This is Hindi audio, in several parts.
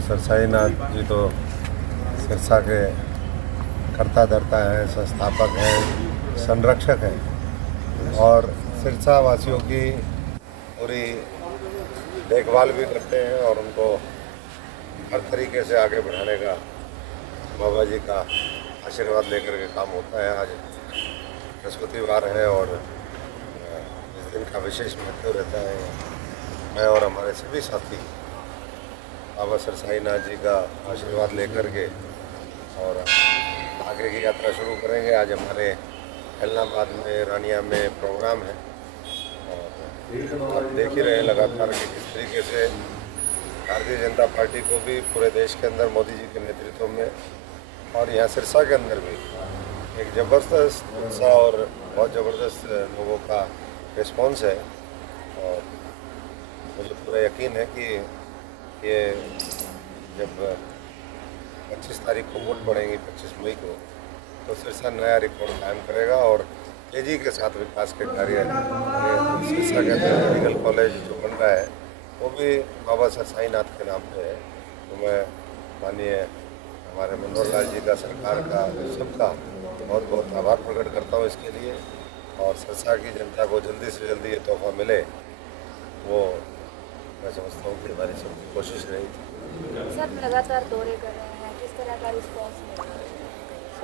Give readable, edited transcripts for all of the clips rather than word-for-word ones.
सरसाई नाथ जी तो सिरसा के कर्ता धर्ता हैं, संस्थापक हैं, संरक्षक हैं और सिरसा वासियों की पूरी देखभाल भी करते हैं और उनको हर तरीके से आगे बढ़ाने का बाबा जी का आशीर्वाद लेकर के काम होता है। आज बृहस्पतिवार है और इस दिन का विशेष महत्व रहता है। मैं और हमारे सभी साथी बाबा सरसाई नाथ जी का आशीर्वाद लेकर के और आगे की यात्रा शुरू करेंगे। आज हमारे एलनाबाद में, रानिया में प्रोग्राम है और आप देख ही रहे हैं लगातार कि किस तरीके से भारतीय जनता पार्टी को भी पूरे देश के अंदर मोदी जी के नेतृत्व में और यहाँ सिरसा के अंदर भी एक ज़बरदस्त उत्साह और बहुत ज़बरदस्त लोगों का रिस्पॉन्स है। और मुझे पूरा यकीन है कि ये जब 25 तारीख को वोट पड़ेंगी, 25 मई को, तो सिरसा नया रिकॉर्ड कायम करेगा और तेजी के साथ विकास के कार्य सिरसा के अंदर मेडिकल कॉलेज जो बन रहा है वो भी बाबा सरसाई नाथ के नाम पे है। तो मैं माननीय हमारे मनोहर लाल जी का, सरकार का, सबका बहुत बहुत आभार प्रकट करता हूँ इसके लिए। और सिरसा की जनता को जल्दी से जल्दी ये तोहफा मिले, वो मैं समझता हूँ कि हमारी सबकी कोशिश रहेगी। सर लगातार दौरे कर रहे हैं, किस तरह का रिस्पॉन्स?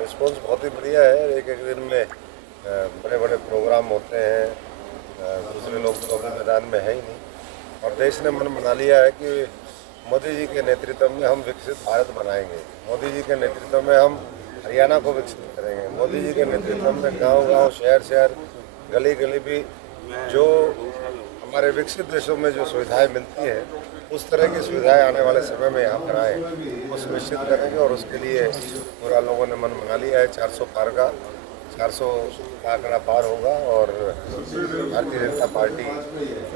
रिस्पॉन्स बहुत ही बढ़िया है। एक एक दिन में बड़े बड़े प्रोग्राम होते हैं, दूसरे लोग तो अभी मैदान में है ही नहीं और देश ने मन बना लिया है कि मोदी जी के नेतृत्व में हम विकसित भारत बनाएंगे, मोदी जी के नेतृत्व में हम हरियाणा को विकसित करेंगे, मोदी जी के नेतृत्व में गांव-गांव, शहर-शहर, गली-गली भी जो हमारे विकसित देशों में जो सुविधाएं मिलती हैं उस तरह की सुविधाएं आने वाले समय में यहाँ पर आए वो सुनिश्चित करेंगे। और उसके लिए पूरा लोगों ने मन बना लिया है। 400 का आंकड़ा पार होगा और भारतीय जनता पार्टी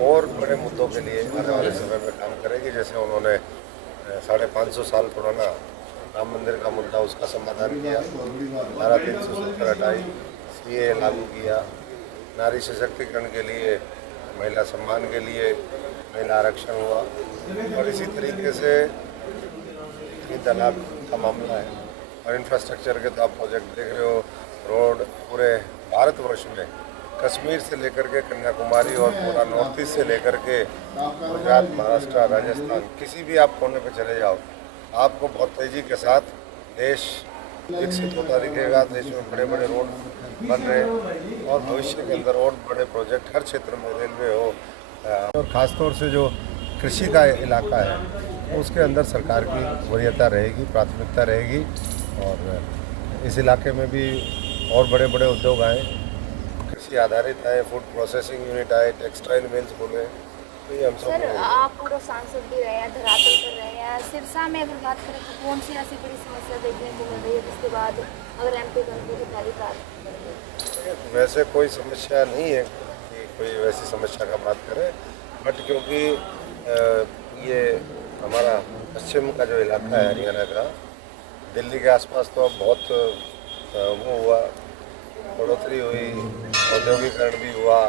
और बड़े मुद्दों के लिए आने वाले समय में काम करेगी। जैसे उन्होंने 550 साल पुराना राम मंदिर का मुद्दा, उसका समाधान किया, धारा 370 हटाई, CA लागू किया, नारी सशक्तिकरण के लिए, महिला सम्मान के लिए महिला आरक्षण हुआ और इसी तरीके से तलाक का मामला है। और इंफ्रास्ट्रक्चर के तो आप प्रोजेक्ट देख रहे हो, रोड पूरे भारतवर्ष में कश्मीर से लेकर के कन्याकुमारी और पूरा नॉर्थ ईस्ट से लेकर के गुजरात, महाराष्ट्र, राजस्थान, किसी भी आप कोने पे चले जाओ आपको बहुत तेज़ी के साथ देश विकसित होता दिखेगा। देश में बड़े बड़े रोड बन रहे हैं और भविष्य के अंदर और बड़े प्रोजेक्ट हर क्षेत्र में, रेलवे हो और ख़ासतौर से जो कृषि का इलाका है उसके अंदर सरकार की वरीयता रहेगी, प्राथमिकता रहेगी। और इस इलाके में भी और बड़े बड़े उद्योग आए, कृषि आधारित आए, फूड प्रोसेसिंग यूनिट आए, टेक्सटाइल मिल्स खुले। तो ये हम सब सर आप पूरा सांसद भी रहे हैं, धरातल पर रहे हैं, सिरसा में अगर बात करें तो कौन सी ऐसी बड़ी समस्या देखने को मिल रही है जिसके बाद अगर MP बनने की पहली बात? वैसे कोई समस्या नहीं है कि कोई वैसी समस्या का बात करें, बट क्योंकि ये हमारा पश्चिम का जो इलाका है हरियाणा का, दिल्ली के आसपास तो अब बहुत वो हुआ, बढ़ोतरी हुई, औद्योगिकरण भी हुआ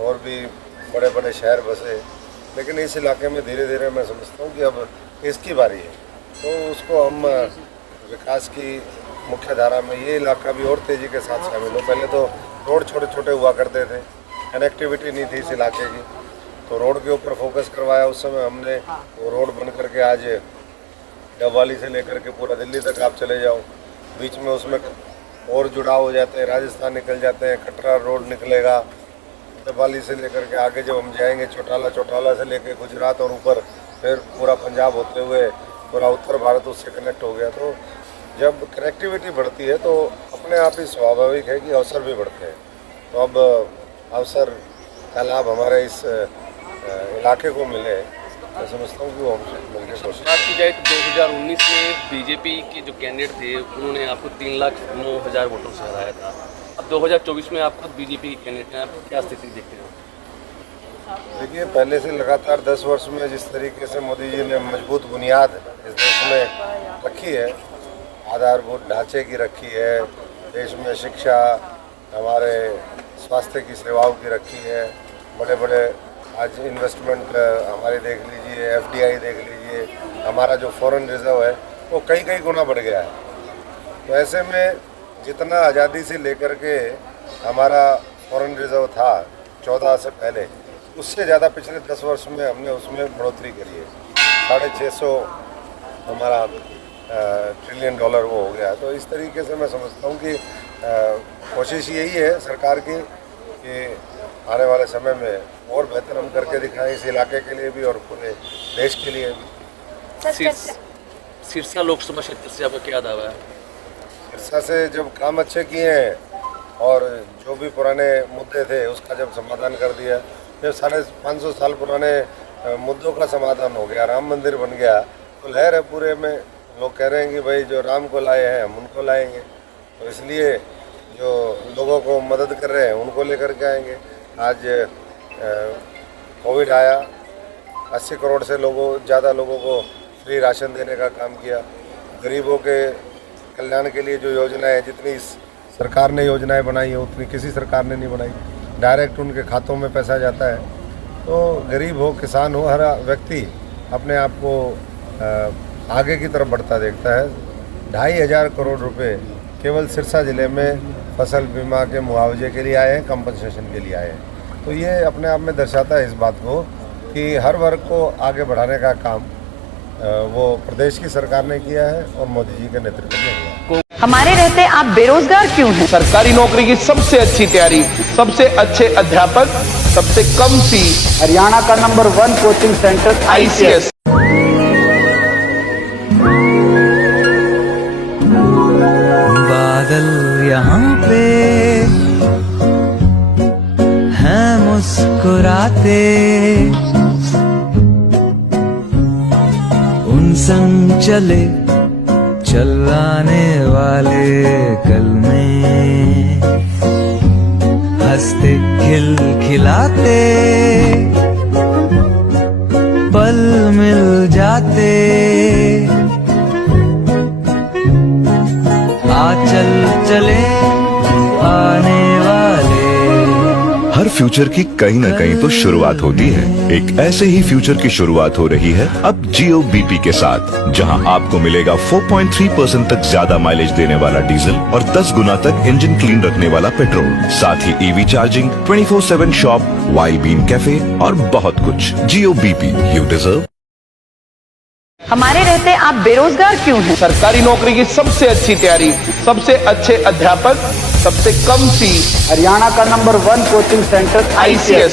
और भी बड़े बड़े शहर बसे, लेकिन इस इलाके में धीरे धीरे मैं समझता हूँ कि अब इसकी बारी है तो उसको हम विकास की मुख्य धारा में ये इलाका भी और तेज़ी के साथ शामिल हो। पहले तो रोड छोटे छोटे हुआ करते थे, कनेक्टिविटी नहीं थी इस इलाके की, तो रोड के ऊपर फोकस करवाया उस समय हमने। वो रोड बन करके आज डबवाली से लेकर के पूरा दिल्ली तक आप चले जाओ, बीच में उसमें और जुड़ाव हो जाते हैं, राजस्थान निकल जाते हैं, कटरा रोड निकलेगा, डबवाली से लेकर के आगे जब हम जाएंगे चौटाला से लेकर गुजरात और ऊपर फिर पूरा पंजाब होते हुए पूरा उत्तर भारत उससे कनेक्ट हो गया। तो जब कनेक्टिविटी बढ़ती है तो अपने आप ही स्वाभाविक है कि अवसर भी बढ़ते हैं। तो अब अवसर का लाभ हमारे इस इलाके को मिले, मैं समझता हूँ कि वो हमसे मिलकर कोशिश। बात की जाए तो 2019 में बीजेपी के जो कैंडिडेट थे उन्होंने आपको 3,09,000 वोटों से हराया था। अब 2024 में आप खुद बीजेपी के कैंडिडेट हैं, आप क्या स्थिति देखते हैं? देखिए, पहले से लगातार 10 वर्ष में जिस तरीके से मोदी जी ने मजबूत बुनियाद इस देश में रखी है, आधारभूत ढांचे की रखी है, देश में शिक्षा, हमारे स्वास्थ्य की सेवाओं की रखी है, बड़े बड़े आज इन्वेस्टमेंट हमारे देख लीजिए, एफडीआई देख लीजिए, हमारा जो फॉरेन रिजर्व है वो कई कई गुना बढ़ गया है। तो ऐसे में जितना आज़ादी से लेकर के हमारा फॉरेन रिजर्व था 14 से पहले, उससे ज़्यादा पिछले 10 वर्ष में हमने उसमें बढ़ोतरी करी है। 650 हमारा ट्रिलियन डॉलर वो हो गया। तो इस तरीके से मैं समझता हूँ कि कोशिश यही है सरकार की कि आने वाले समय में और बेहतर हम करके दिखाएं, इस इलाके के लिए भी और पूरे देश के लिए भी। सिरसा लोकसभा क्षेत्र से आपका क्या दावा है? सिरसा से जब काम अच्छे किए हैं और जो भी पुराने मुद्दे थे उसका जब समाधान कर दिया, जब 550 साल पुराने मुद्दों का समाधान हो गया, राम मंदिर बन गया, तो लहर है पूरे में। लोग कह रहे हैं कि भाई जो राम को लाए हैं हम उनको लाएंगे, तो इसलिए जो लोगों को मदद कर रहे हैं उनको लेकर के आएंगे। आज कोविड आया, 80 करोड़ से ज़्यादा लोगों को फ्री राशन देने का काम किया। गरीबों के कल्याण के लिए जो योजनाएं, जितनी सरकार ने योजनाएं बनाई है उतनी किसी सरकार ने नहीं बनाई। डायरेक्ट उनके खातों में पैसा जाता है। तो गरीब हो, किसान हो, हर व्यक्ति अपने आप को आगे की तरफ बढ़ता देखता है। 2500 करोड़ रुपए केवल सिरसा ज़िले में फसल बीमा के मुआवजे के लिए आए हैं, कंपनसेशन के लिए आए हैं। तो ये अपने आप में दर्शाता है इस बात को कि हर वर्ग को आगे बढ़ाने का काम वो प्रदेश की सरकार ने किया है और मोदी जी के नेतृत्व में हुआ। हमारे रहते आप बेरोजगार क्यों हैं? सरकारी नौकरी की सबसे अच्छी तैयारी, सबसे अच्छे अध्यापक, सबसे कम फीस, हरियाणा का नंबर 1 कोचिंग सेंटर ICS। बादल यहाँ पे हैं मुस्कुराते, उन संग चले चलाने वाले कल में हंसते खिलखिलाते पल मिल जाते, आ चल चले आने वाले। हर फ्यूचर की कहीं न कहीं तो शुरुआत होती है। एक ऐसे ही फ्यूचर की शुरुआत हो रही है अब Jio BP के साथ, जहां आपको मिलेगा 4.3% तक ज्यादा माइलेज देने वाला डीजल और 10 गुना तक इंजन क्लीन रखने वाला पेट्रोल, साथ ही EV charging, 24/7 shop, Wild Bean Cafe और बहुत कुछ। Jio BP, you deserve। हमारे रहते आप बेरोजगार क्यों हैं? सरकारी नौकरी की सबसे अच्छी तैयारी, सबसे अच्छे अध्यापक, सबसे कम फीस, हरियाणा का नंबर 1 कोचिंग सेंटर ICS।